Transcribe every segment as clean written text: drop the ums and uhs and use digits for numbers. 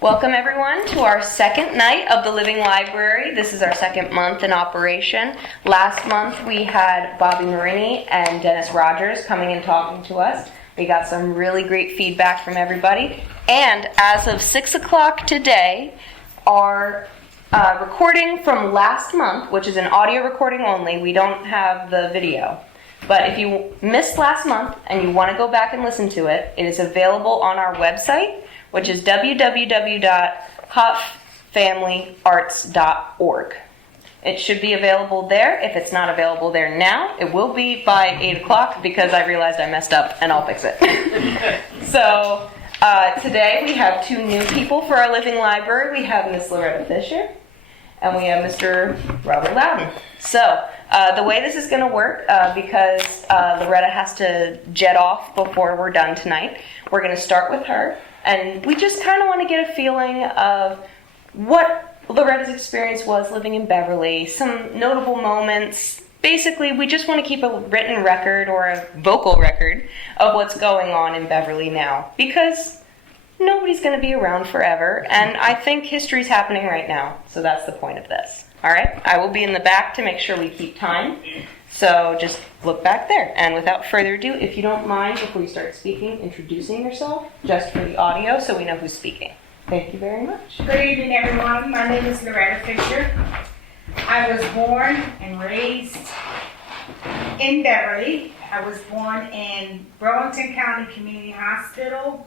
Welcome everyone to our second night of the Living Library. This is our second month in operation. Last month we had Bobby Marini and Dennis Rogers coming and talking to us. We got some really great feedback from everybody. And as of 6 o'clock today, our recording from last month, which is an audio recording only, we don't have the video. But if you missed last month and you want to go back and listen to it, it is available on our website, which is www.huffamilyarts.org. It should be available there. If it's not available there now, it will be by 8 o'clock because I realized I messed up and I'll fix it. So today we have two new people for our Living Library. We have Miss Loretta Fisher and we have Mr. Robert Lowden. So the way this is going to work, because Loretta has to jet off before we're done tonight, we're going to start with her. And we just kind of want to get a feeling of what Loretta's experience was living in Beverly, some notable moments. Basically, we just want to keep a written record or a vocal record of what's going on in Beverly now, because nobody's going to be around forever, and I think history's happening right now, so that's the point of this. All right, I will be in the back to make sure we keep time, so just look back there. And without further ado, if you don't mind, before you start speaking, introducing yourself, just for the audio, so we know who's speaking. Thank you very much. Good evening, everyone. My name is Loretta Fisher. I was born and raised in Beverly. I was born in Burlington County Community Hospital,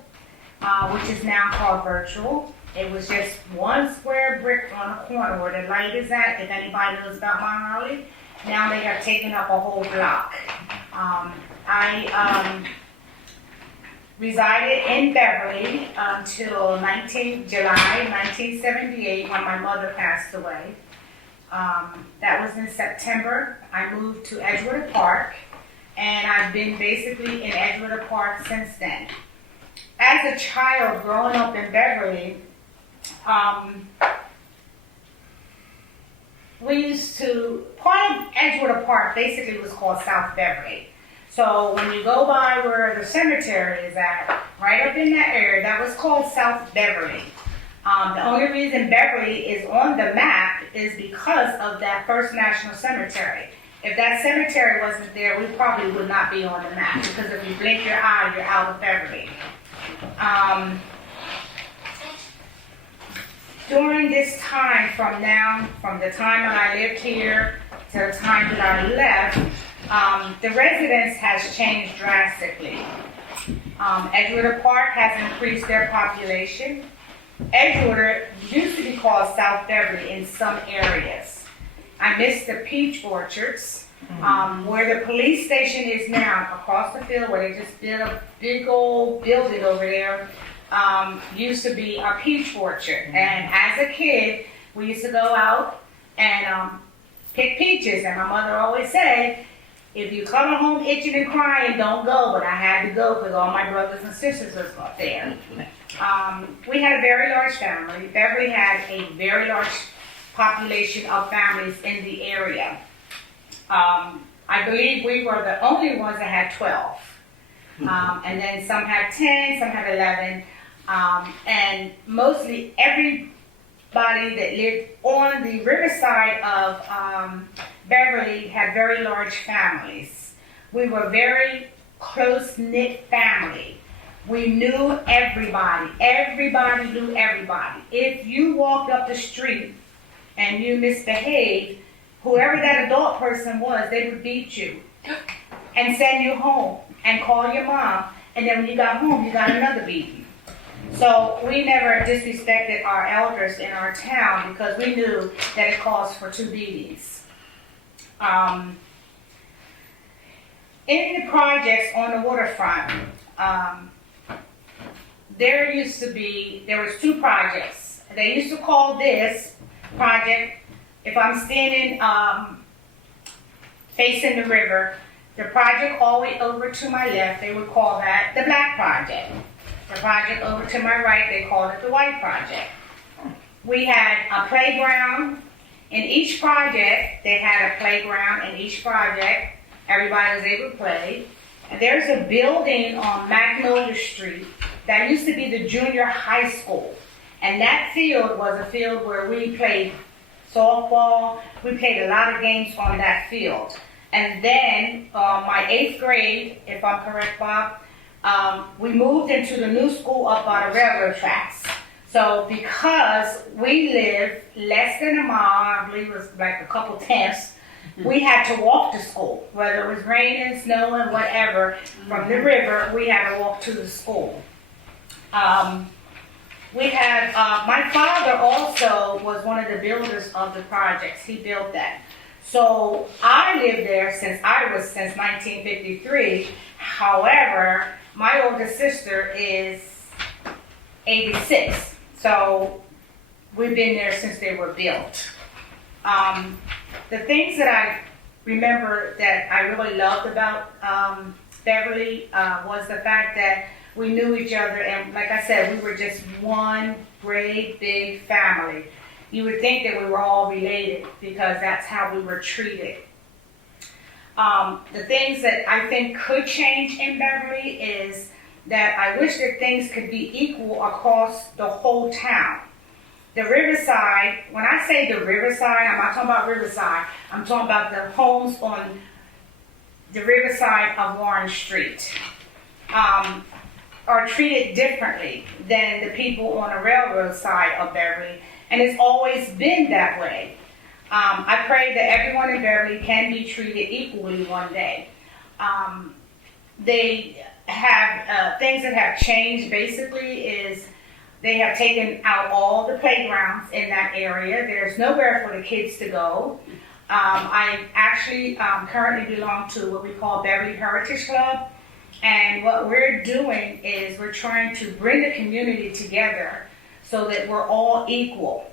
which is now called Virtual. It was just one square brick on a corner where the light is at, if anybody knows about Mount Harley. Now they have taken up a whole block. I resided in Beverly until July 1978 when my mother passed away. That was in September. I moved to Edgewater Park, and I've been basically in Edgewater Park since then. As a child growing up in Beverly, part of Edgewater Park basically was called South Beverly. So when you go by where the cemetery is at, right up in that area, that was called South Beverly. The only reason Beverly is on the map is because of that First National Cemetery. If that cemetery wasn't there, we probably would not be on the map, because if you blink your eye, you're out of Beverly. During this time, from the time that I lived here to the time that I left, the residence has changed drastically. Edgewater Park has increased their population. Edgewater used to be called South Beverly in some areas. I miss the peach orchards, where the police station is now, across the field where they just built a big old building over there. Used to be a peach orchard, and as a kid we used to go out and pick peaches, and my mother always said, if you come home itching and crying, don't go. But I had to go because all my brothers and sisters was up there. We had a very large family. Beverly had a very large population of families in the area. I believe we were the only ones that had 12. And then some had 10, some had 11. And mostly everybody that lived on the riverside of Beverly had very large families. We were a very close-knit family. We knew everybody. Everybody knew everybody. If you walked up the street and you misbehaved, whoever that adult person was, they would beat you and send you home and call your mom. And then when you got home, you got another beating. So we never disrespected our elders in our town because we knew that it calls for 2 beatings. In the projects on the waterfront, there was 2 projects. They used to call this project, if I'm standing facing the river, the project all the way over to my left, they would call that the Black Project. The project over to my right, they called it the White Project. We had a playground. In each project, they had a playground in each project. Everybody was able to play. And there's a building on Magnolia Street that used to be the junior high school. And that field was a field where we played softball. We played a lot of games on that field. And then my 8th grade, if I'm correct, Bob, we moved into the new school up by the railroad tracks. So because we live less than a mile, I believe it was like a couple tenths, we had to walk to school. Whether it was raining, snowing, whatever, from the river, we had to walk to the school. We had, my father also was one of the builders of the projects. He built that. So I lived there since 1953. However, my older sister is 86. So we've been there since they were built. The things that I remember that I really loved about Beverly was the fact that we knew each other, and like I said, we were just one great big family. You would think that we were all related because that's how we were treated. The things that I think could change in Beverly is that I wish that things could be equal across the whole town. The Riverside, when I say the Riverside, I'm not talking about Riverside, I'm talking about the homes on the Riverside of Warren Street. Are treated differently than the people on the railroad side of Beverly, and it's always been that way. I pray that everyone in Beverly can be treated equally one day. They have things that have changed basically is they have taken out all the playgrounds in that area. There's nowhere for the kids to go. I actually currently belong to what we call Beverly Heritage Club. And what we're doing is we're trying to bring the community together so that we're all equal.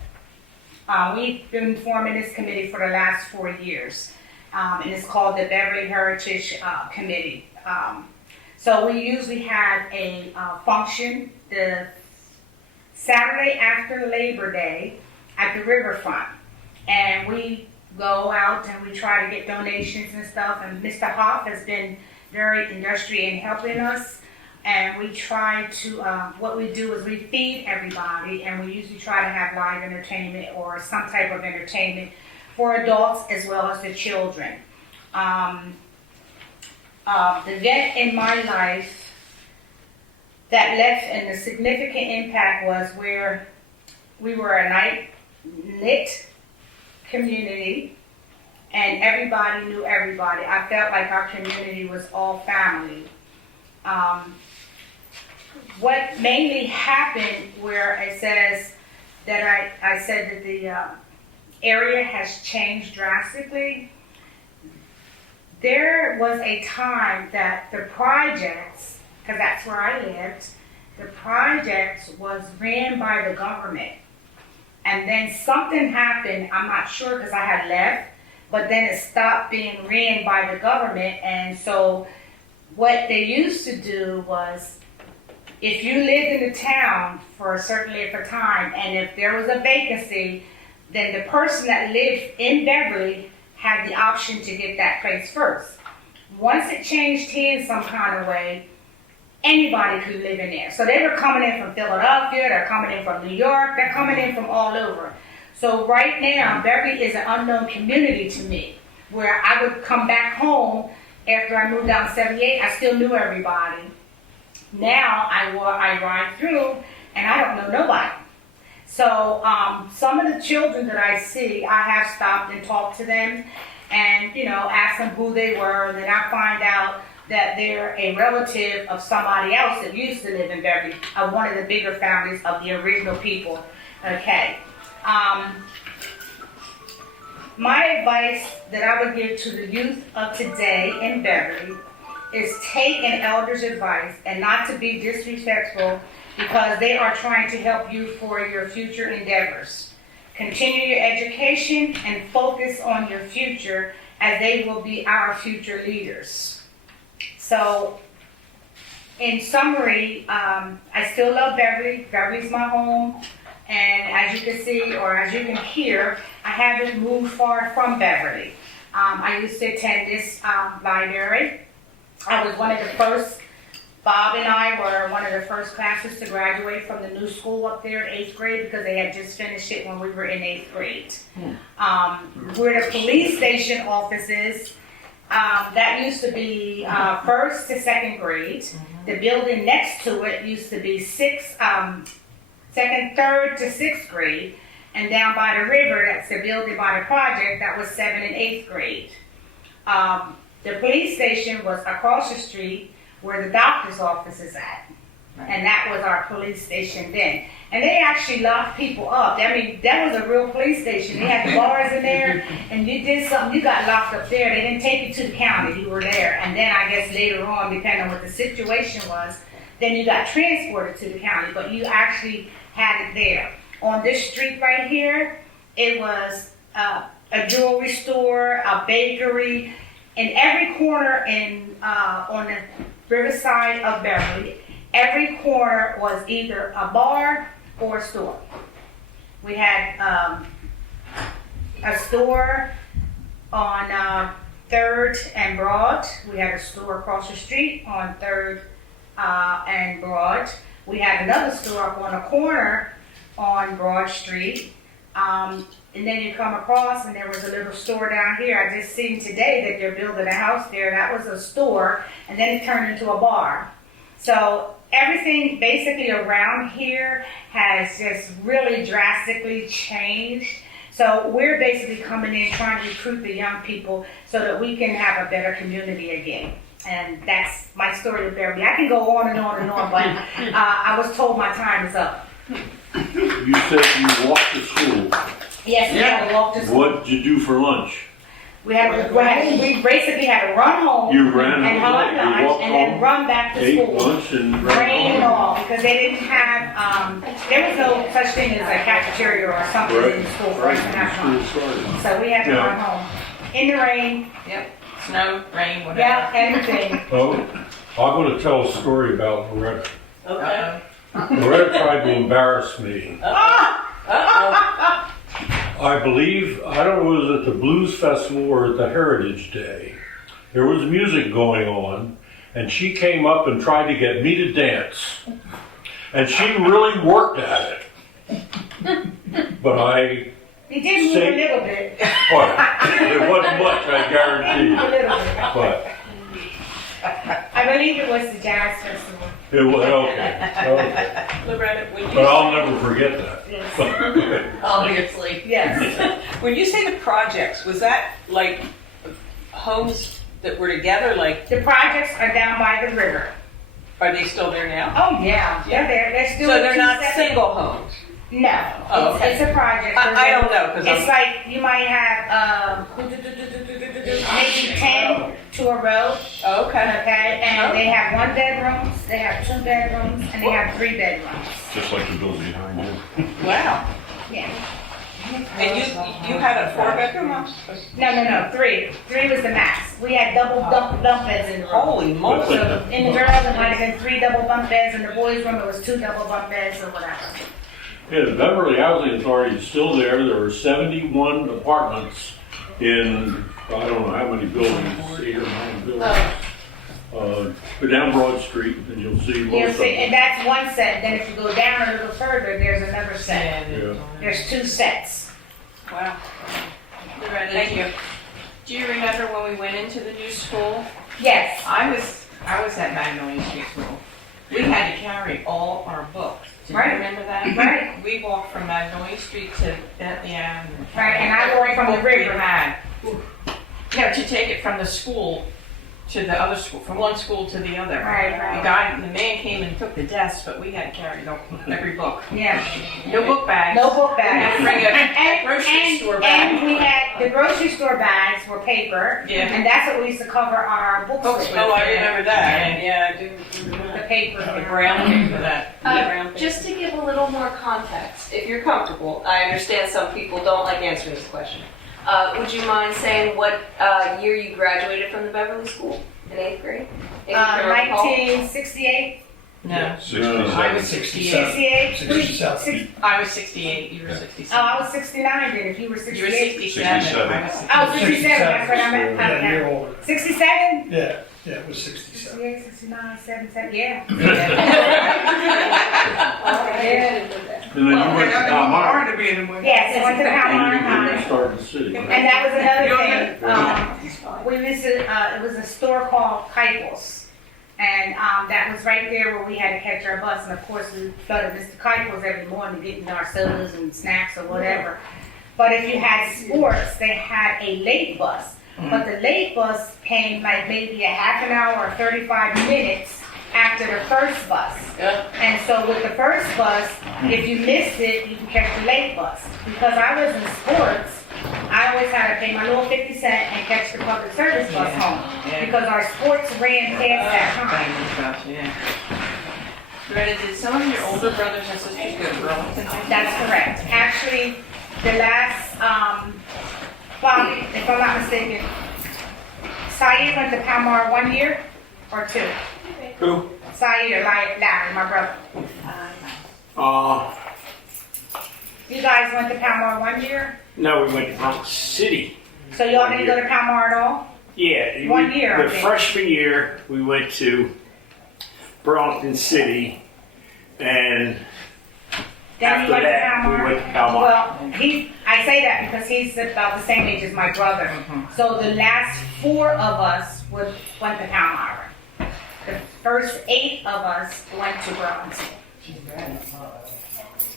We've been forming this committee for the last 4 years, and it's called the Beverly Heritage Committee. So we usually have a function the Saturday after Labor Day at the riverfront, and we go out and we try to get donations and stuff, and Mr. Hoff has been very industrious in helping us, and we try to, what we do is we feed everybody, and we usually try to have live entertainment or some type of entertainment for adults as well as the children. The event in my life that left and a significant impact was where we were a night-knit community, and everybody knew everybody. I felt like our community was all family. What mainly happened where it says that I said that the area has changed drastically, there was a time that the projects, because that's where I lived, the projects was ran by the government. And then something happened, I'm not sure because I had left, but then it stopped being ran by the government. And so what they used to do was, if you lived in the town for a certain length of time, and if there was a vacancy, then the person that lived in Beverly had the option to get that place first. Once it changed hands some kind of way, anybody could live in there. So they were coming in from Philadelphia, they're coming in from New York, they're coming in from all over. So right now, Beverly is an unknown community to me, where I would come back home after I moved down 78, I still knew everybody. Now I ride through and I don't know nobody. So some of the children that I see, I have stopped and talked to them and, asked them who they were, and then I find out that they're a relative of somebody else that used to live in Beverly, one of the bigger families of the original people. Okay. My advice that I would give to the youth of today in Beverly is take an elder's advice and not to be disrespectful, because they are trying to help you for your future endeavors. Continue your education and focus on your future, as they will be our future leaders. So, in summary, I still love Beverly. Beverly's my home. And as you can see, or as you can hear, I haven't moved far from Beverly. I used to attend this library. I was one of the first Bob and I were one of the first classes to graduate from the new school up there in 8th grade because they had just finished it when we were in 8th grade. Where the police station offices, that used to be 1st to 2nd grade. The building next to it used to be 2nd, 3rd to 6th grade. And down by the river, that's the building by the project, that was 7th and 8th grade. The police station was across the street where the doctor's office is at. And that was our police station then. And they actually locked people up. I mean, that was a real police station. They had the bars in there, and you did something, you got locked up there. They didn't take you to the county, you were there. And then I guess later on, depending on what the situation was, then you got transported to the county, but you actually had it there. On this street right here, it was a jewelry store, a bakery. In every corner on the riverside of Beverly, every corner was either a bar or a store. We had a store on 3rd and Broad. We had a store across the street on 3rd and Broad. We had another store up on a corner on Broad Street. And then you come across and there was a little store down here. I just seen today that they're building a house there. That was a store, and then it turned into a bar. So everything basically around here has just really drastically changed. So we're basically coming in trying to recruit the young people so that we can have a better community again. And that's my story with Beverly. I can go on and on and on, but I was told my time is up. You said you walked to school. Yes, we had to walk to school. What did you do for lunch? We basically had to run home You ran and home, have you lunch walked and then home, run back to ate school. lunch and Rain ran and home. all, because they didn't have, there was no such thing as a cafeteria or something in the school for us to have lunch. So we had to run home. In the rain. Yep. Snow, rain, whatever. Yeah, anything. Oh, I'm going to tell a story about Loretta. Okay. Loretta tried to embarrass me. I believe, I don't know, was it the Blues Festival or at the Heritage Day? There was music going on, and she came up and tried to get me to dance. And she really worked at it. But I... He did move a little bit. What? It wasn't much, I guarantee A you. little bit. But I believe it was the Jazz Festival. it was okay. Loretta, when you But I'll never forget that. Yes. obviously. Yes. When you say the projects, was that like homes that were together? Like, The projects are down by the river. are they still there now? Oh, yeah. They're there. They're still So they're two not separate- single homes? No. Oh, okay. It's a project. I don't know, because It's like you might have maybe 10 to a row, Okay. okay? And they have 1 bedrooms, they have 2 bedrooms, and they have 3 bedrooms. Just like the building behind you. Wow. Yeah. And you had a 4-bedroom house? No, 3. 3 was the max. We had double bunk beds in the room. Holy moly. So in the girls, it might have been 3 double bunk beds. In the boys' room, it was 2 double bunk beds or whatever. Yeah, the Beverly Housing Authority is still there. There are 71 apartments in, I don't know how many buildings, 8 or 9 buildings. Go down Broad Street and you'll see You'll most of see, and them. that's one set. Then if you go down a little further, there's another set. Yeah. There's 2 sets. Wow. Loretta, thank you. Do you remember when we went into the new school? Yes. I was at Magnolia Street School. We had to carry all our books. Do you Right. remember that? Right. We walked from Magnolia Street to Bentley Avenue. Right, and I walked from the Book we river. had. No, to take it from the school to the other school, from one school to the other. Right. The man came and took the desk, but we had to carry every book. Yeah. No book bags. No book We had to bring bags. a grocery store bag. And we had, the grocery store bags were paper. Yeah. And that's what we used to cover our books with. Oh, I remember that. Yeah, I do remember The that. paper. The brown paper that. brown paper. Just to give a little more context, if you're comfortable, I understand some people don't like answering this question. Would you mind saying what year you graduated from the Beverly School in 8th grade? If you can recall. 1968? No. I was 68. 68? I was 68. You were 67. Oh, I was 69 then, if you were You 68. were 67. I was 67. Oh, 67, that's what I meant. Yeah, Okay. you're older. 67? Yeah. Yeah, it was 67. 68, 69, 77, yeah. Yeah. And then you went to Palmyra. to be in the way. Yes, I went to the And Palmyra you High. started the city. And that was another thing. We used to, it was a store called Keipel's. And that was right there where we had to catch our bus. And of course, we flooded Mr. Keipel's every morning getting our sodas and snacks or whatever. But if you had sports, they had a late bus. But the late bus came like maybe a half an hour or 35 minutes after the first bus. And so with the first bus, if you missed it, you could catch the late bus. Because I was in sports, I always had to pay my little 50 cents and catch the public service bus home. Because our sports ran past that time. Loretta, did some of your older brothers and sisters go to Burlington High School? That's correct. Actually, the last, Bobby, if I'm not mistaken, Saeed went to Palmyra 1 year or 2? Who? Saeed or Larry, my brother. You guys went to Palmyra 1 year? No, we went to Bronx City. So y'all didn't go to Palmyra at all? Yeah. 1 year, I The think. freshman year, we went to Burlington City, and Then after you went that, to Palmyra? we went to Palmyra. Well, I say that because he's about the same age as my brother. So the last 4 of us went to Palmyra. The first 8 of us went to Burlington.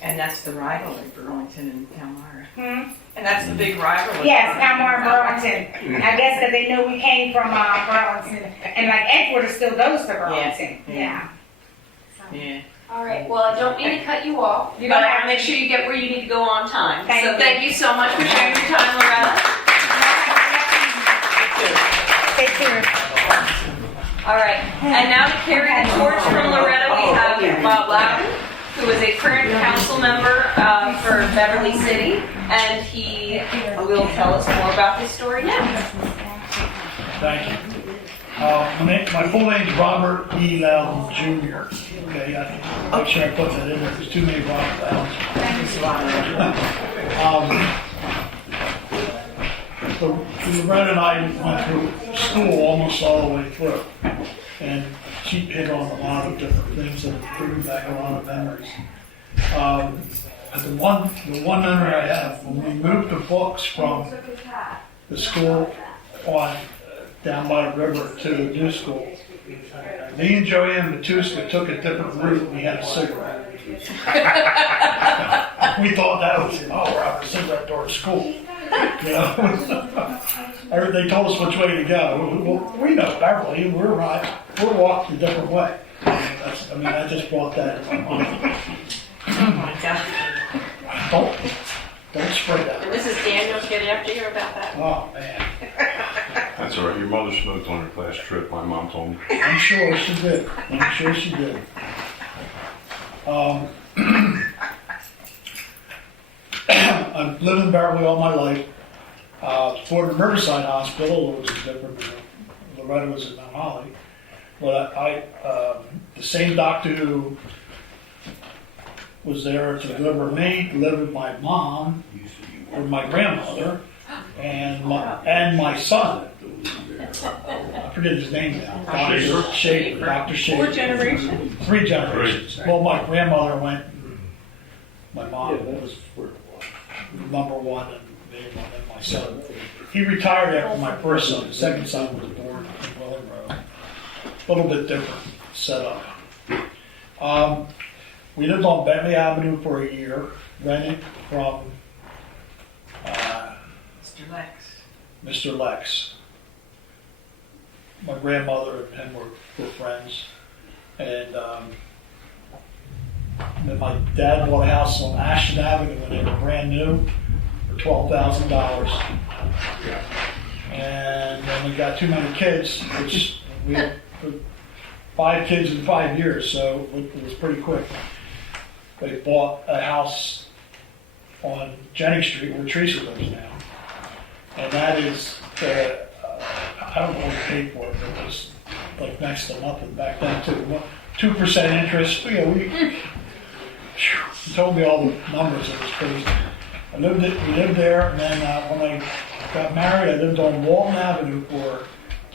And that's the rivalry, Burlington and Palmyra. Hmm? And that's the big rivalry. Yes, Palmyra, Burlington. I guess because they knew we came from Burlington. And like Edgewater still goes to Burlington. Yeah. Yeah. Yeah. All right, well, I don't mean to cut you off, You but don't I have want to make sure you get where you need to go on time. Thank So you. thank you so much for sharing your time, Loretta. Stay tuned. All right, and now to carry the torch from Loretta, we have Bob Lowden, who is a current council member for Beverly City, and he will tell us more about his story now. Thank you. My full name is Robert E. Loudon Jr. Okay, I make sure I put that in there. There's too many Robert Loudons. So Loretta and I went through school almost all the way through, and she hit on a lot of different things that bring back a lot of memories. The one memory I have, when we moved the books from the school on down by the river to the new school, me and Joanne Matuska took a different route. We had a cigarette. We thought that was, we're having a cigarette during school. You know, they told us which way to go. Well, we know Beverly, we're walking a different way. I just brought that in my mind. Oh my God. Don't spread that. And Mrs. Daniels getting after you about that? Oh, man. That's all right. Your mother smoked on her class trip, my mom told me. I'm sure she did. I've lived in Beverly all my life. Fort Riverside Hospital, which is different than Loretta was in Mount Holly. But the same doctor who was there to deliver me delivered my mom, or my grandmother, and my son. I forget his name now. Dr. Shaver. Dr. Shaver. 4 generations? 3 generations. Well, my grandmother went. My mom was number 1, and my son. He retired after my first son. The second son was born in Welling Road. A little bit different setup. We lived on Bentley Avenue for a year, rented from Mr. Lex. My grandmother and him were friends. And then my dad bought a house on Ashton Avenue when they were brand new for $12,000. And then we got too many kids, which we had 5 kids in 5 years, so it was pretty quick. They bought a house on Jennings Street where Teresa lives now. And that is, I don't know what they paid for it, but it was like next to nothing back then too. 2% interest. You told me all the numbers. It was crazy. We lived there, and then when I got married, I lived on Walton Avenue for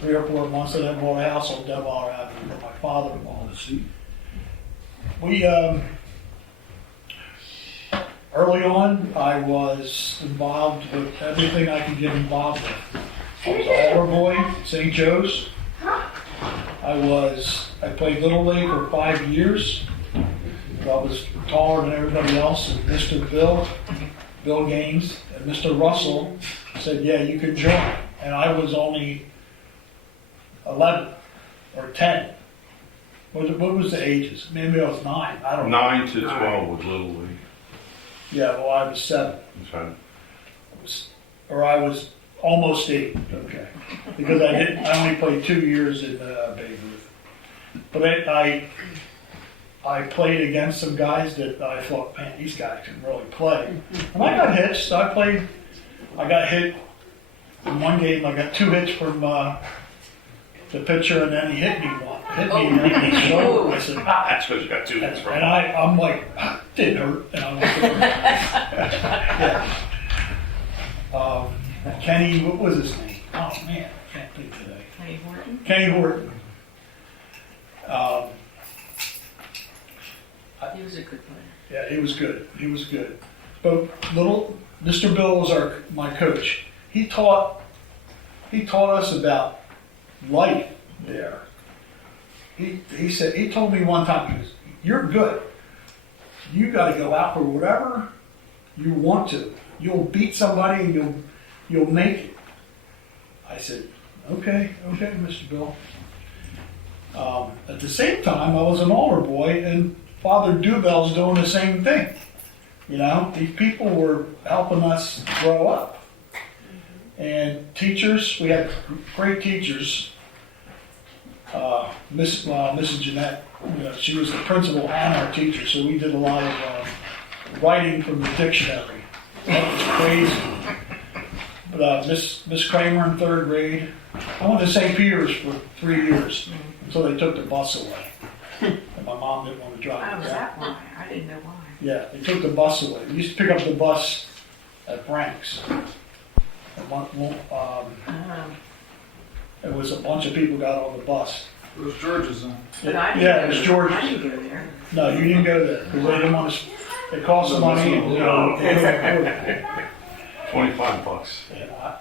3 or 4 months, and then bought a house on Delaware Avenue with my father-in-law. We, early on, I was involved with everything I could get involved with. I was an altar boy at St. Joe's. I played Little League for 5 years. I was taller than everybody else, and Mr. Bill Gaines, and Mr. Russell said, yeah, you can join. And I was only 11 or 10. What was the ages? Maybe I was 9. I don't know. 9 to 12 was Little League. Yeah, well, I was 7. Okay. I was almost 8. Okay. Because I only played 2 years in Babe Ruth. But I played against some guys that I thought, man, these guys can really play. And I got hits. I got hit in one game. I got 2 hits from the pitcher, and then he hit me in the shoulder. I said, That's because you got 2 hits from and I'm like, didn't hurt. And I went yeah. Kenny, what was his name? Oh man, I can't think today. Kenny Horton. He was a good player. Yeah, he was good. But Mr. Bill was my coach. He taught us about life there. He told me one time, he goes, you're good. You got to go out for whatever you want to. You'll beat somebody and you'll make it. I said, okay, Mr. Bill. At the same time, I was an altar boy, and Father Dubell's doing the same thing. You know, these people were helping us grow up. And teachers, we had great teachers. Mrs. Jeanette, she was the principal and our teacher, so we did a lot of writing from the dictionary. That was crazy. But Miss Kramer in 3rd grade, I went to St. Peter's for 3 years until they took the bus away. And my mom didn't want to drive Oh, me was back. that why? I didn't know why. Yeah, they took the bus away. We used to pick up the bus at Frank's. And it was a bunch of people got on the bus. It was George's then. But I didn't Yeah, go it was there. George's. I didn't go there. No, you didn't go there because they didn't want to. It cost some money. And, they couldn't afford it. $25. Yeah,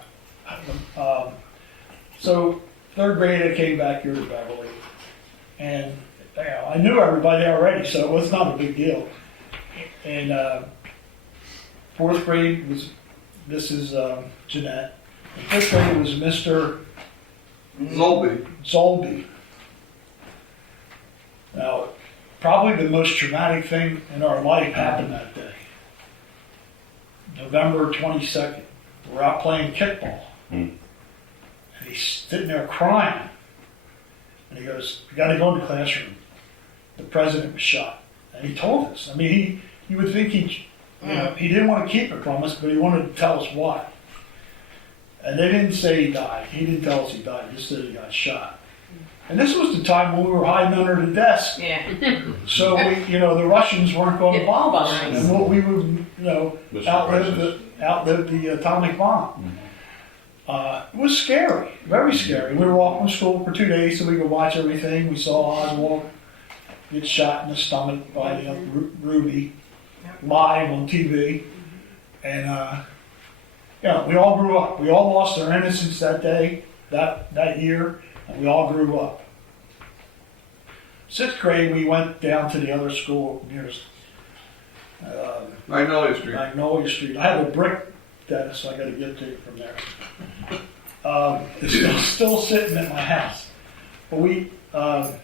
so 3rd grade, I came back here to Beverly, and I knew everybody already, so it was not a big deal. And 4th grade was Mrs. Jeanette. And 5th grade was Mr. Zolby. Now, probably the most traumatic thing in our life happened that day. November 22nd. We're out playing kickball. And he's sitting there crying. And he goes, you got to go in the classroom. The president was shot. And he told us. I mean, you would think he didn't want to keep it from us, but he wanted to tell us why. And they didn't say he died. He didn't tell us he died. He just said he got shot. And this was the time when we were hiding under the desk. Yeah. So the Russians weren't going to bomb us, Bombs. and we would, outlive the atomic bomb. It was scary, very scary. We were off from school for 2 days, so we could watch everything. We saw Oswald get shot in the stomach by Ruby live on TV, and we all grew up. We all lost our innocence that day, that year. And we all grew up. 6th grade, we went down to the other school near Magnolia Street. I have a brick, Dennis, so I got to get to you from there. It's still sitting at my house. But we, 6th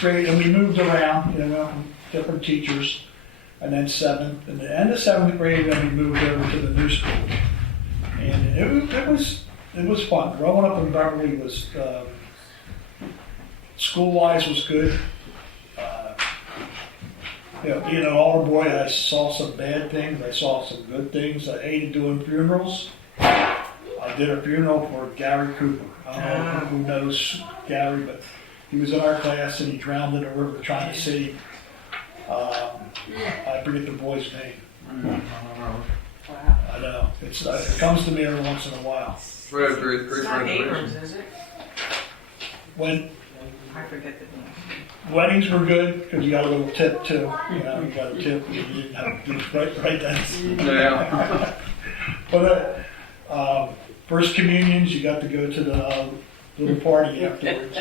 grade, and we moved around, we went from different teachers, and then 7th. And the end of 7th grade, then we moved over to the new school. And it was fun. Growing up in Beverly was, school-wise was good. Being an altar boy, I saw some bad things. I saw some good things. I hated doing funerals. I did a funeral for Gary Cooper. I don't know who knows Gary, but he was in our class and he drowned in a river trying to save. I forget the boy's name. Wow. I know, it comes to me every once in a while. It's not Abrams, is it? When I forget the name. weddings were good, because you got a little tip too, you know, you got a tip, you didn't have to do it right then. Yeah. But, first communions, you got to go to the little party afterwards.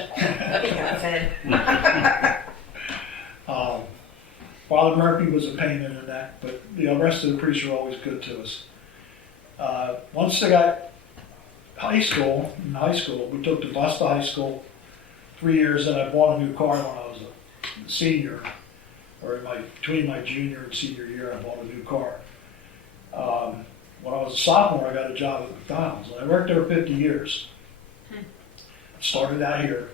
Father Murphy was a pain in the neck, but the rest of the priests were always good to us. Once I got in high school, we took the bus to high school 3 years, and I bought a new car when I was a senior, or between my junior and senior year, I bought a new car. When I was a sophomore, I got a job at McDonald's, and I worked there 50 years. Started out here,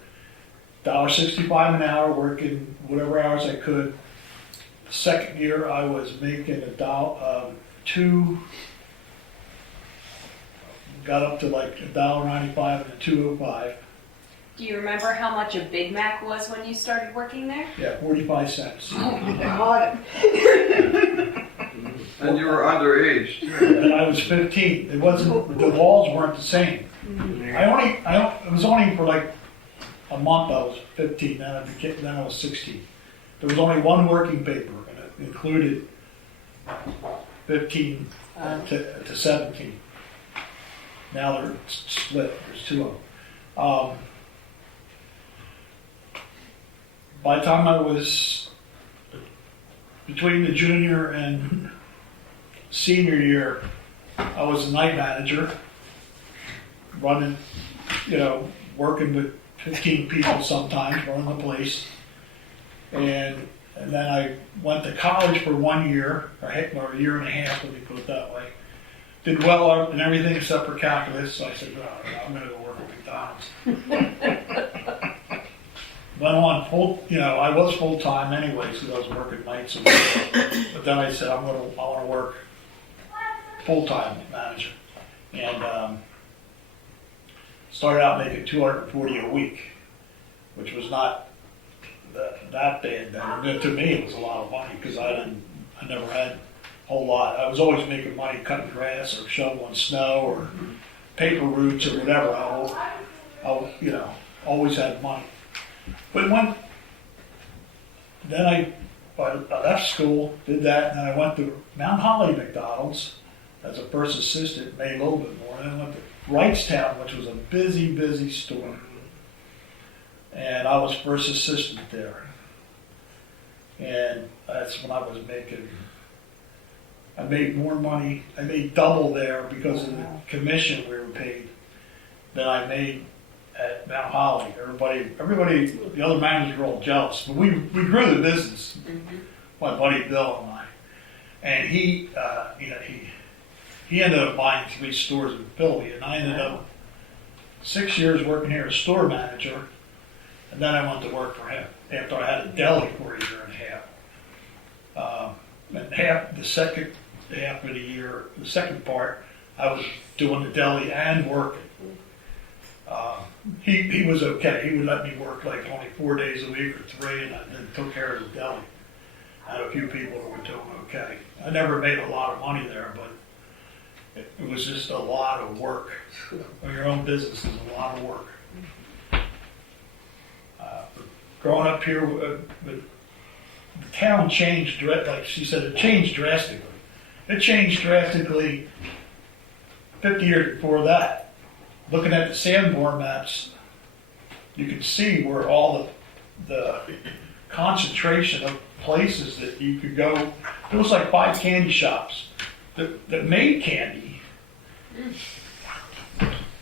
$1.65 an hour, working whatever hours I could. The second year, I was making got up to like $1.95 and $2.05. Do you remember how much a Big Mac was when you started working there? Yeah, 45 cents. God. And you were underage. And I was 15. It wasn't, the laws weren't the same. It was only for like a month I was 15, then I was 16. There was only one working paper, and it included 15 to 17. Now they're split, there's two of them. By the time I was between the junior and senior year, I was a night manager, running, working with 15 people sometimes, running the place. And then I went to college for 1 year, or a year and a half, let me put it that way. Did well in everything except for calculus, so I said, I'm going to go work at McDonald's. Went on I was full-time anyways, because I was working nights and weekends. But then I said, I want to work full-time manager. And started out making $240 a week, which was not that bad then. To me, it was a lot of money, because I never had a whole lot. I was always making money cutting grass or shoveling snow or paper routes or whatever. I always had money. But then I left school, did that, and then I went to Mount Holly McDonald's as a first assistant, made a little bit more. And then I went to Wrightstown, which was a busy, busy store. And I was first assistant there. And that's when I made more money. I made double there because of the commission we were paid than I made at Mount Holly. Everybody, the other managers were all jealous. But we grew the business, my buddy Bill and I. And he ended up buying 3 stores in Philly, and I ended up 6 years working here as store manager, and then I went to work for him after I had a deli for a year and a half. And the second half of the year, the second part, I was doing the deli and working. He was okay. He would let me work like only 4 days a week or 3, and I then took care of the deli. I had a few people that were doing okay. I never made a lot of money there, but it was just a lot of work. Your own business is a lot of work. Growing up here, the town changed, like she said, it changed drastically. It changed drastically 50 years before that. Looking at the Sanborn maps, you can see where all the concentration of places that you could go. There was like 5 candy shops that made candy.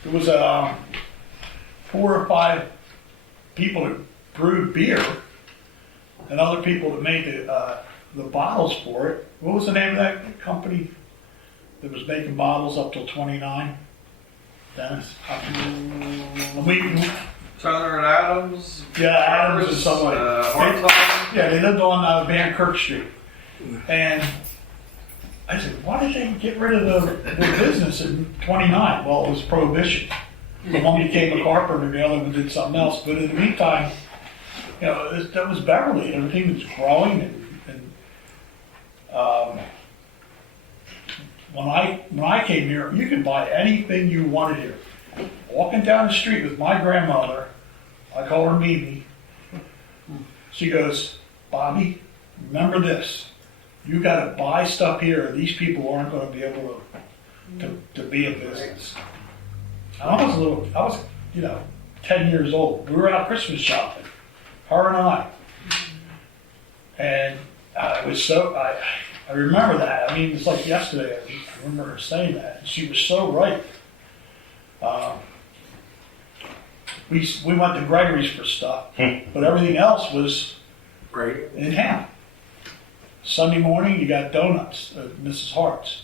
There was 4 or 5 people that brewed beer, and other people that made the bottles for it. What was the name of that company that was making bottles up till 29? Dennis? Turner and Adams. Yeah, Adams and somebody. They lived on Van Kirk Street. And I said, why did they get rid of the business in 29? Well, it was Prohibition. The one became a carpenter, the other one did something else. But in the meantime, that was Beverly. Everything was growing, and when I came here, you could buy anything you wanted here. Walking down the street with my grandmother, I call her Mimi. She goes, Bobby, remember this. You got to buy stuff here, or these people aren't going to be able to be in business. And I was 10 years old. We were out Christmas shopping, her and I. And I remember that. I mean, it's like yesterday. I remember her saying that. And she was so right. We went to Gregory's for stuff, but everything else was Right. in town. Sunday morning, you got donuts at Mrs. Hart's.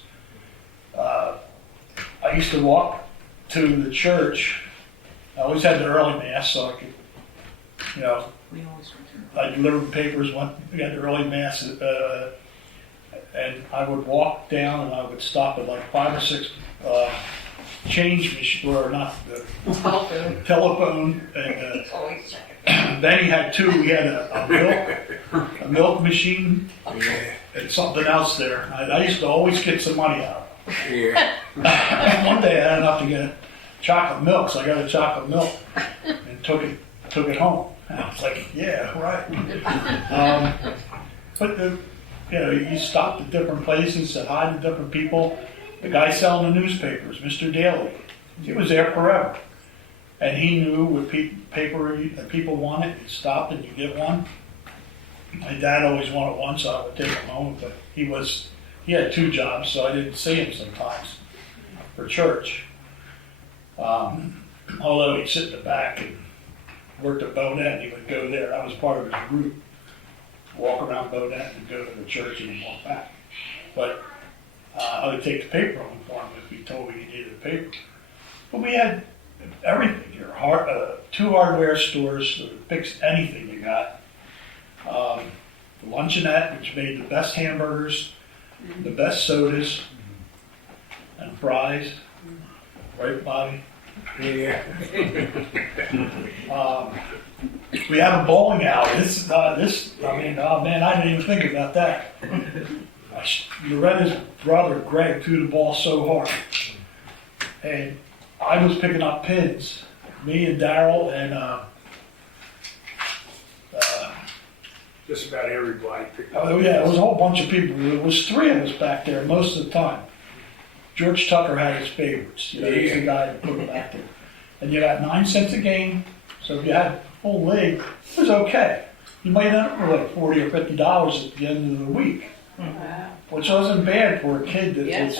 I used to walk to the church. I always had the early mass, so I could, I delivered papers, we had the early mass, and I would walk down and I would stop at like 5 or 6 change machine, or not the telephone, and then he had 2. He had a milk machine and something else there. I used to always get some money out of it. Yeah. And one day I had enough to get chocolate milk, so I got a chocolate milk and took it home. And I was like, yeah, right. But you stopped at different places, said hi to different people. The guy selling the newspapers, Mr. Daly, he was there forever. And he knew what paper that people wanted. You stopped and you get one. My dad always wanted one, so I would take him home. But he had 2 jobs, so I didn't see him sometimes for church. Although he'd sit in the back and worked at Bonet, and he would go there. That was part of his route. Walk around Bonet and go to the church and walk back. But I would take the paper home for him if he told me he needed a paper. But we had everything here. 2 hardware stores that fixed anything you got. The Luncheonette, which made the best hamburgers, the best sodas, and fries. Right, Bobby? Yeah. We have a bowling alley. I didn't even think about that. Loretta's brother, Greg, threw the ball so hard. And I was picking up pins. Me and Daryl and Just about everybody. oh yeah, it was a whole bunch of people. There was 3 of us back there most of the time. George Tucker had his favorites. He's the guy that put them back there. And you got 9 cents a game. So if you had a full league, it was okay. You might end up with like $40 or $50 at the end of the week. Wow. Which wasn't bad for a kid that was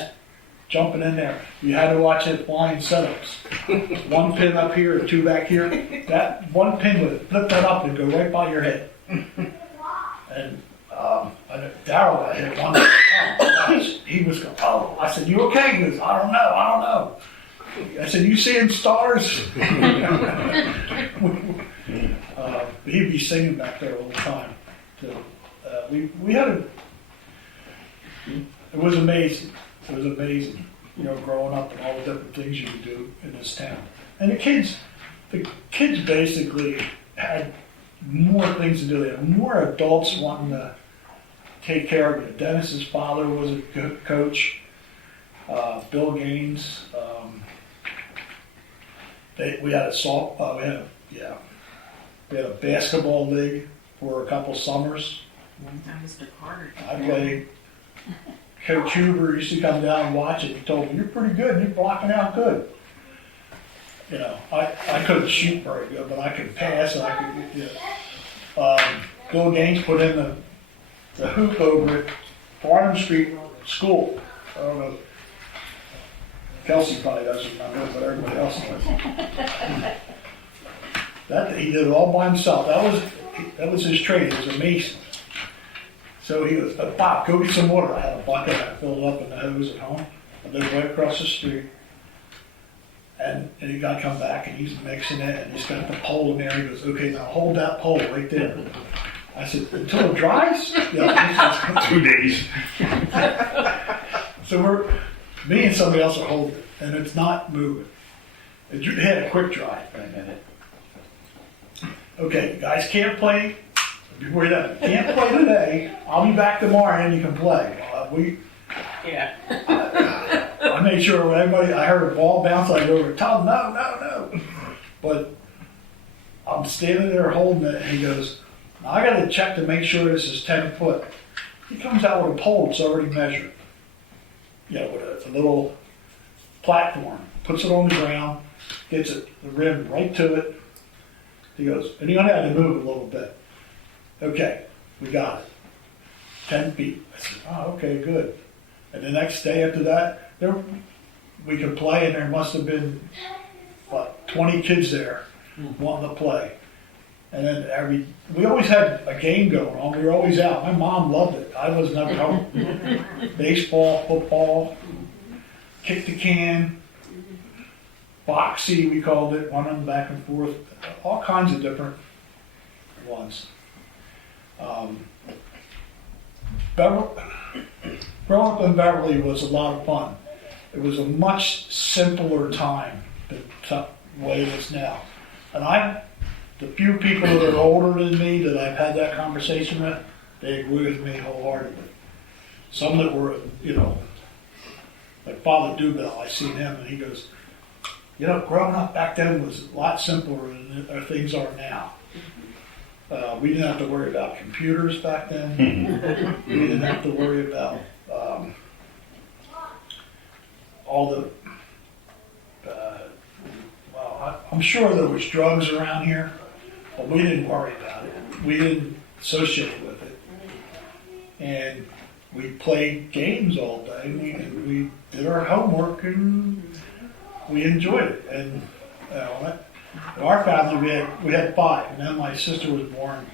jumping in there. You had to watch it flying setups. 1 pin up here and 2 back here. That 1 pin would flip that up and go right by your head. And Daryl got hit one. He was going, oh. I said, you okay? He goes, I don't know. I said, you seeing stars? He'd be singing back there all the time. So, we had it was amazing. It was amazing, growing up and all the different things you could do in this town. And the kids basically had more things to do. They had more adults wanting to take care of you. Dennis's father was a good coach. Bill Gaines. We had a basketball league for a couple summers. I played. Coach Huber used to come down and watch it. He told me, "You're pretty good. You're blocking out good." I couldn't shoot very good, but I could pass and I could. Bill Gaines put in the hoop over at Farnham Street School. I don't know. Kelsey probably doesn't remember, but everybody else does. He did it all by himself. That was his trade. He was a mason. So he goes, Bob, go get some water. I had a bucket. I filled it up in the hose at home. I lived right across the street. And he got to come back and he's mixing it and he's got the pole in there. He goes, okay, now hold that pole right there. I said, until it dries? Yeah, 2 days. So me and somebody else are holding it, and it's not moving. It had a quick dry for a minute. Okay, you guys can't play. Before you can't play today. I'll be back tomorrow and you can play. Yeah. I made sure when I heard a ball bounce, I go over, tell him, no. But I'm standing there holding it, and he goes, I gotta check to make sure this is 10 foot. He comes out with a pole that's already measured. You know, with a little platform, puts it on the ground, gets it, the rim right to it. He goes, and you only had to move a little bit. Okay, we got it. 10 feet. I said, oh, okay, good. And the next day after that, we could play, and there must have been, 20 kids there wanting to play. And then we always had a game going on. We were always out. My mom loved it. I was never home. Baseball, football, kick the can, boxy, we called it, running back and forth, all kinds of different ones. Growing up in Beverly was a lot of fun. It was a much simpler time than the way it is now. And the few people that are older than me that I've had that conversation with, they agree with me wholeheartedly. Some that were, like Father Dubell, I seen him and he goes, growing up back then was a lot simpler than things are now. We didn't have to worry about computers back then. We didn't have to worry about all the, I'm sure there was drugs around here, but we didn't worry about it. We didn't associate with it. And we played games all day, and we did our homework, and we enjoyed it. And in our family, we had 5, and then my sister was born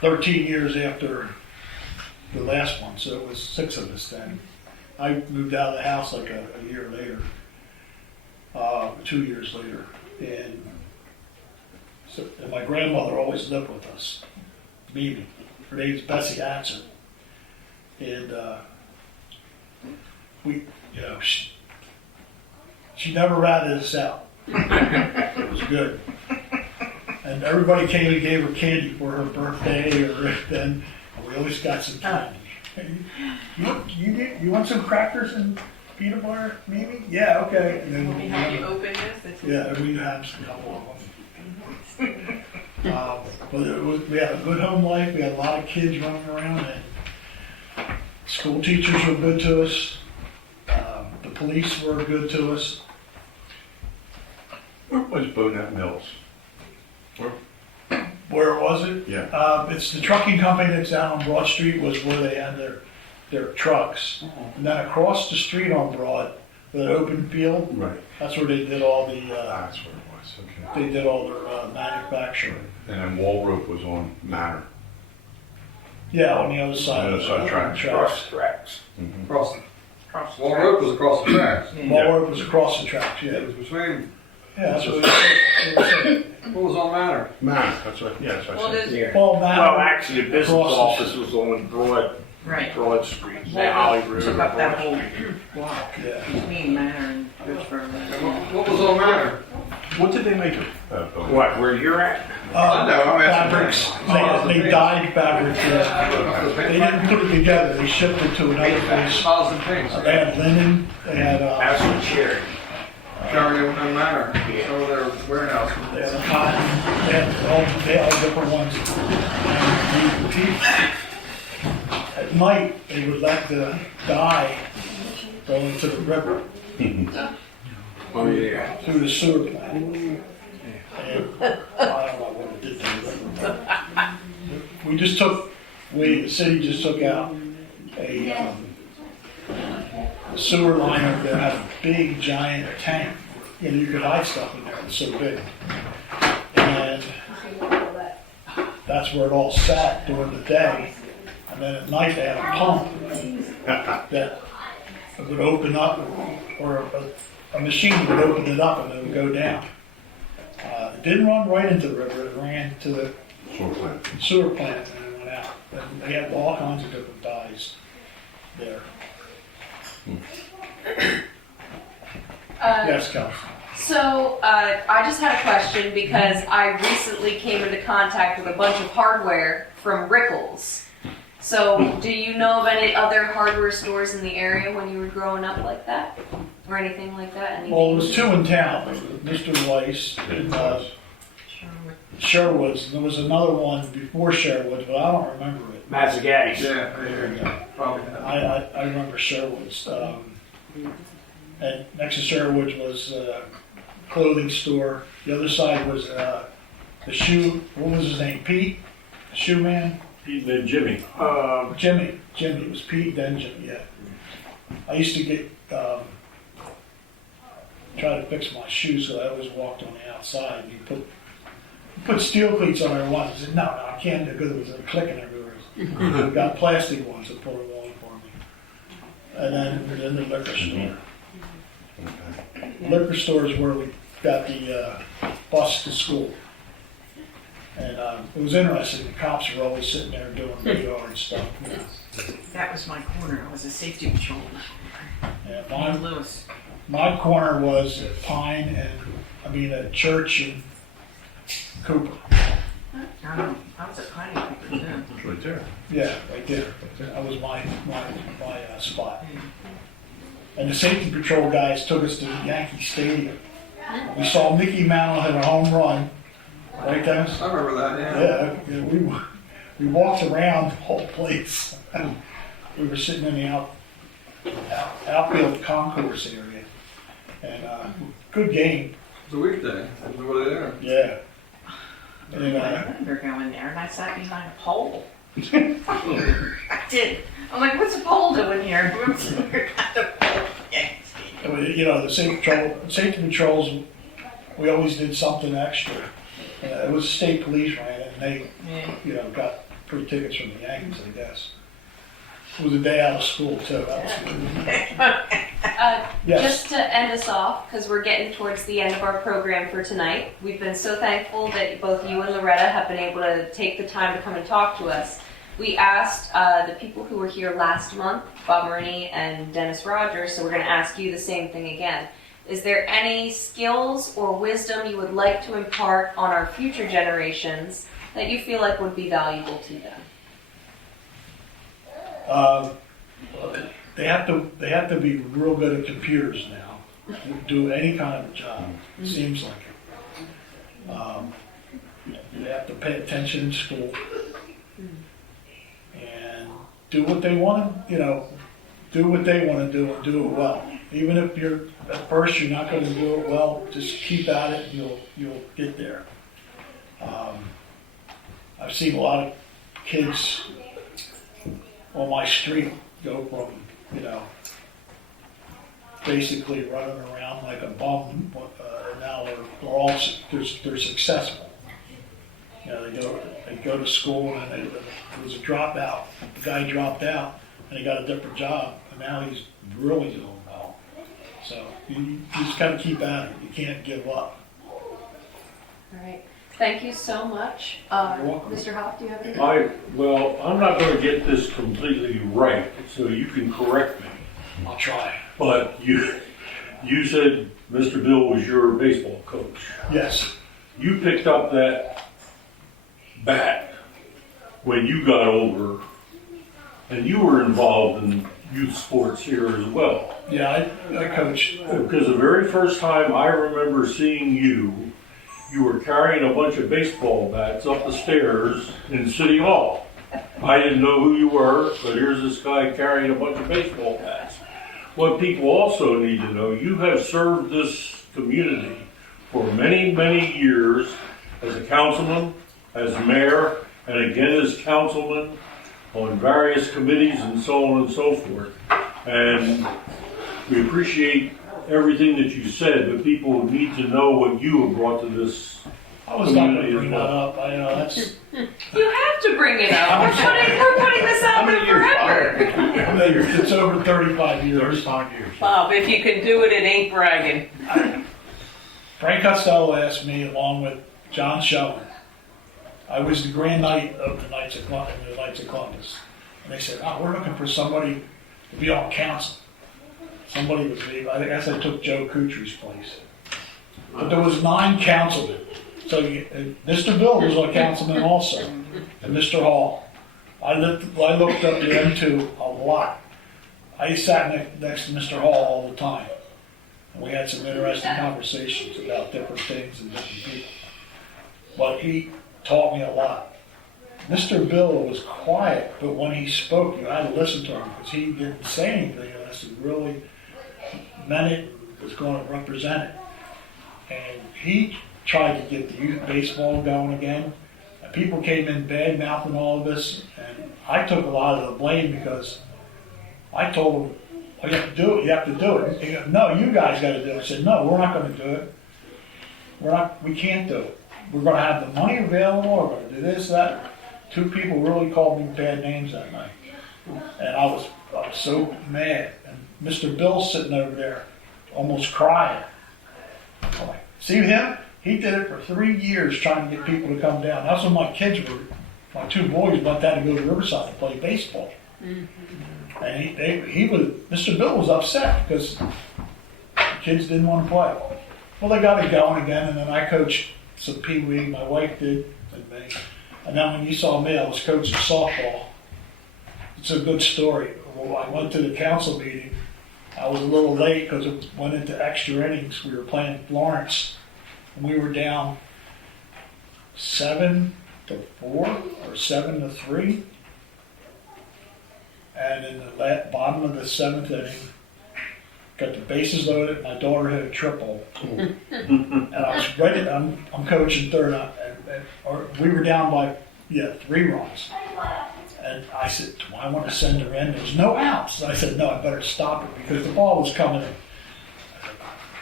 13 years after the last one, so it was 6 of us then. I moved out of the house like a year later, 2 years later, and my grandmother always lived with us, Mimi. Her name's Bessie Hatcher, and she never ratted us out. It was good. And everybody came and gave her candy for her birthday or then, and we always got some candy. You want some crackers and peanut butter, maybe? Yeah, okay. And then We have you open this. yeah, we had a couple of them. But we had a good home life. We had a lot of kids running around, and school teachers were good to us. The police were good to us. Where was Bonnet Mills? Where was it? Yeah. It's the trucking company that's down on Broad Street was where they had their trucks. And then across the street on Broad, the open field, Right. that's where they did all the, That's where it was, okay. they did all their manufacturing. And then Wall Rope was on Manor. Yeah, on the other side. On the other side of tracks. Across the tracks. Mhm. Across the Wall Road was across the tracks. Wall Road was across the tracks, yeah. It was between, Yeah, that's what it said. what was on Manor? Manor, that's what, yeah, that's what Well, I said. there's, Well, now, Well, actually, the business Across the office was on right. Broad Street, St. Holly Road. Took up that Broad whole Street. block. yeah. Between Manor and Pittsburgh. What was on Manor? What did they make it? What, where you're at? Uh, know, I'm asking fabrics. Frank. They dyed fabrics. They didn't put it together. They shipped it to another place. Thousand things. They had linen. They had That's what Cherry. Cherry on Manor. So their warehouse. they had cotton. They had all different ones. And at night, they would let the dye go into the river Oh, yeah. through the sewer plant. And I don't know what it did to the river. but the city just took out a sewer line over there, had a big giant tank. You could hide stuff in there, it was so big. And that's where it all sat during the day. And then at night they had a pump that would open up, or a machine would open it up and it would go down. It didn't run right into the river, it ran to the sewer plant and then it went out. And they had all kinds of different dyes there. Yes, Councilman. So, I just had a question because I recently came into contact with a bunch of hardware from Rickles. So, do you know of any other hardware stores in the area when you were growing up like that? Or anything like that? Any Well, there was names? 2 in town, Mr. Weiss and Sherwood's. There was another one before Sherwood's, but I don't remember it. Mazzagatti's. Yeah, there you go. Probably not. I remember Sherwood's. And next to Sherwood's was a clothing store. The other side was the shoe, what was his name, Pete? The shoe man? Pete and Jimmy. Jimmy. It was Pete, then Jimmy, yeah. I used to get, try to fix my shoes, so I always walked on the outside. You put steel cleats on there once. I said, no, I can't do it because it was clicking everywhere. We got plastic ones that put it on for me. And then the liquor store. Liquor store is where we got the bus to school. And it was interesting. The cops were always sitting there doing radar and stuff. You know. That was my corner. I was a safety patrol. Yeah, Lewis. my corner was at Pine and, at Church and Cooper. I was at Pine Cooper too. It's right there. Yeah, right there. That was my spot. And the safety patrol guys took us to Yankee Stadium. We saw Mickey Mantle hit a home run. Right, Dennis? I remember that, yeah. Yeah, we walked around the whole place. We were sitting in the outfield concourse area. And good game. It was a weekday. We were there. Yeah. And, I remember going there and I sat behind a pole. I did. I'm like, what's a pole doing here? the safety patrols, we always did something extra. It was state police ran it, and they, got free tickets from the Yankees, I guess. It was a day out of school too. That was good. Yes. Just to end us off, because we're getting towards the end of our program for tonight, we've been so thankful that both you and Loretta have been able to take the time to come and talk to us. We asked the people who were here last month, Bob Maroney and Dennis Rogers, so we're going to ask you the same thing again. Is there any skills or wisdom you would like to impart on our future generations that you feel like would be valuable to them? They have to be real good at computers now. Do any kind of job. It seems like it. They have to pay attention in school and do what they want to. Do what they want to do and do it well. Even if at first you're not going to do it well, just keep at it and you'll get there. I've seen a lot of kids on my street go from, basically running around like a bum, and now they're successful. They go to school and there was a dropout. The guy dropped out and he got a different job, and now he's really doing well. So you just got to keep at it. You can't give up. All right. Thank you so much. You're welcome. Mr. Hoff, do you have anything? I'm not going to get this completely right, so you can correct me. I'll try. But you said Mr. Bill was your baseball coach. Yes. You picked up that bat when you got older, and you were involved in youth sports here as well. Yeah, I coached. Because the very first time I remember seeing you were carrying a bunch of baseball bats up the stairs in City Hall. I didn't know who you were, but here's this guy carrying a bunch of baseball bats. What people also need to know, you have served this community for many, many years as a councilman, as mayor, and again as councilman on various committees and so on and so forth. And we appreciate everything that you said, but people need to know what you have brought to this I was not going community to as bring that well. up. I know that's. You have to bring it up. We're putting this out there forever. It's over 35 years. 35 years. Bob, if you can do it, it ain't bragging. Frank Costello asked me, along with John Sheldon. I was the grand knight of the Knights of Columbus. And they said, we're looking for somebody to be on council. Somebody would leave. I guess I took Joe Kutri's place. But there was 9 councilmen. So Mr. Bill was a councilman also, and Mr. Hall. I looked up to them too a lot. I sat next to Mr. Hall all the time. And we had some interesting conversations about different things and different people. But he taught me a lot. Mr. Bill was quiet, but when he spoke, you had to listen to him because he didn't say anything unless he really meant it, was going to represent it. And he tried to get the youth baseball going again. And people came in bad mouthing all of this, and I took a lot of the blame because I told him, oh, you have to do it, you have to do it. He goes, no, you guys got to do it. I said, no, we're not going to do it. We can't do it. We're going to have the money available, we're going to do this, that. 2 people really called me bad names that night. And I was so mad. And Mr. Bill's sitting over there almost crying. I'm like, see him? He did it for 3 years trying to get people to come down. That's when my 2 boys went down to go to Riverside to play baseball. Mm-hmm. And Mr. Bill was upset because the kids didn't want to play. Well, they got it going again, and then I coached some Pee Wee, my wife did, and me. And then when you saw me, I was coaching softball. It's a good story. Well, I went to the council meeting. I was a little late because it went into extra innings. We were playing Florence, and we were down 7-4 or 7-3. And in the bottom of the 7th inning, got the bases loaded. My daughter hit a triple, and I was ready. I'm coaching third, and we were down by 3 runs. And I said, do I want to send her in? There's no outs. And I said, no, I better stop it because the ball was coming in.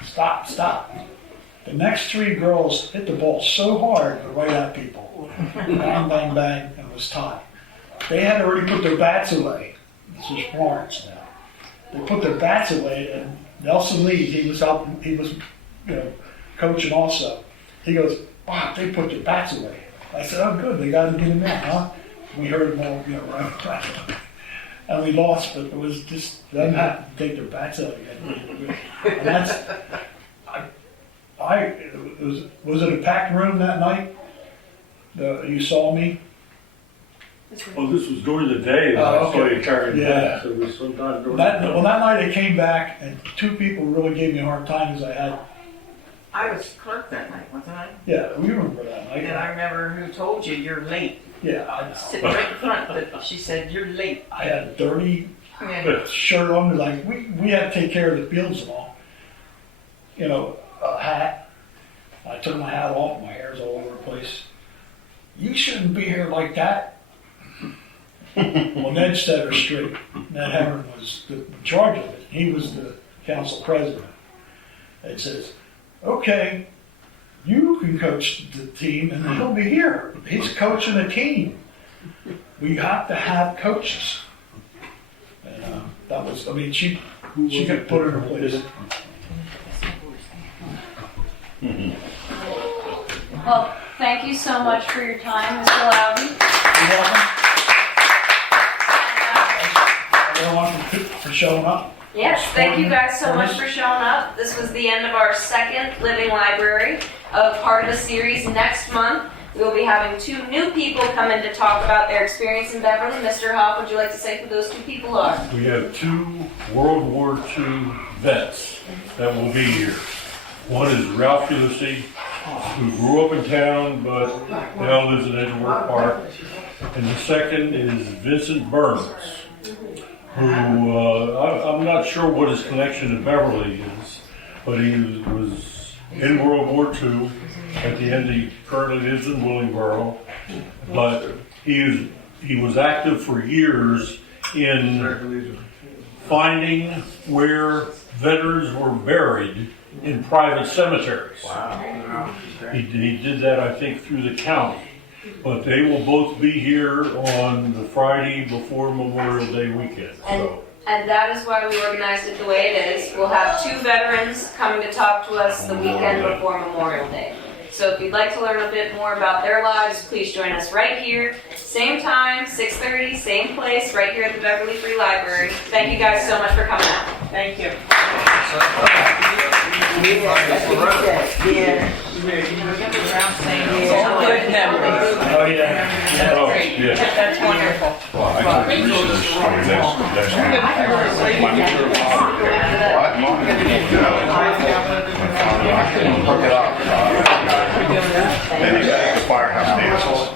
I said, stop. The next 3 girls hit the ball so hard, right at people. Bang, bang, bang, and it was tied. They had already put their bats away. This is Florence now. They put their bats away, and Nelson Lee, he was coaching also. He goes, wow, they put their bats away. I said, oh, good, they got to get him in, huh? We heard them all, right. And we lost, but it was just them having to take their bats out again. And that's, was it a packed room that night? You saw me? Oh, this was during the day that I saw you carrying bats. It was sometime during the day. Well, that night I came back, and 2 people really gave me a hard time because I was clerk that night, wasn't I? Yeah, we remember that night. And I remember who told you you're late. Yeah, I know. Sitting right in front, but she said you're late. I had a dirty Yeah. shirt on, like we had to take care of the fields and all. A hat. I took my hat off, my hair's all over the place. You shouldn't be here like that. Well, Ned set her straight. Ned Heron was in charge of it. He was the council president. It says, okay, you can coach the team, and he'll be here. He's coaching a team. We have to have coaches. And that was, she got put in her place. Well, thank you so much for your time, Mr. Lowden. You're welcome. Everyone for showing up. Yes, thank you guys so much for showing up. This was the end of our 2nd Living Library of part of the series. Next month, we will be having 2 new people come in to talk about their experience in Beverly. Mr. Hoff, would you like to say who those 2 people are? We have 2 World War II vets that will be here. One is Ralph Ulysses, who grew up in town but now lives in Edgeworth Park. And the second is Vincent Burns, who I'm not sure what his connection to Beverly is, but he was in World War II. At the end, he currently lives in Willingboro, but he was active for years in finding where veterans were buried in private cemeteries. Wow. He did that, I think, through the county. But they will both be here on the Friday before Memorial Day weekend. And that is why we organized it the way it is. We'll have 2 veterans coming to talk to us the weekend before Memorial Day. So if you'd like to learn a bit more about their lives, please join us right here. Same time, 6:30, same place, right here at the Beverly Free Library. Thank you guys so much for coming out. Thank you. So, Remember Ralph saying, Good memories. Oh, yeah. Oh, yeah. That's wonderful. Well, I took pieces of this, that's hook it up. Then you got the firehouse dances.